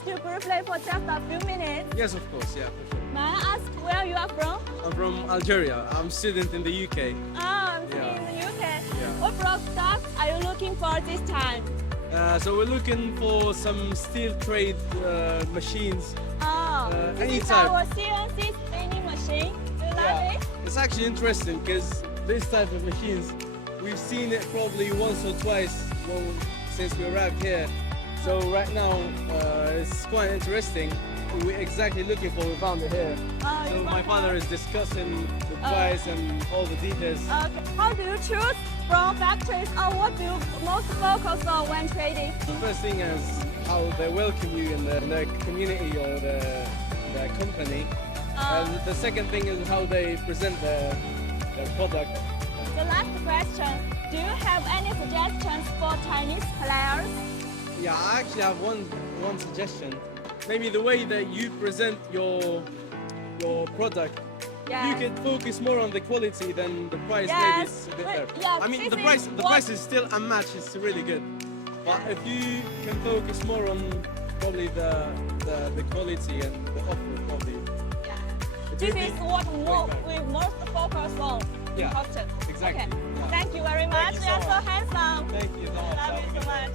ask you briefly for just a few minutes? Yes, of course, yeah, for sure. May I ask where you are from? I'm from Algeria. I'm a student in the UK. I'm sitting in the UK. Yeah. What products are you looking for this time? So we're looking for some steel trade machines. This any is type. our CNC spinning machine. Do you like it? It's actually interesting because this type of machines, we've seen it probably once or twice since we arrived here. So right now, it's quite interesting. We're exactly looking for, we found it here. So my father is discussing the price and all the details. How do you choose from factories, or what do you most focus on when trading? The first thing is how they welcome you in the community or the company. And the second thing is how they present their product. The last question, do you have any suggestions for Chinese players? Yeah, I actually have one suggestion. Maybe the way that you present your product. You could focus more on the quality than the price. Maybe it's a bit better. I mean, the price is still unmatched. It's really good. But if you can focus more on probably the quality and the offer, probably. This is what we most focus on in Hoston. Exactly. Okay. Thank you very much. You are so handsome. Thank you so much. I love you so much.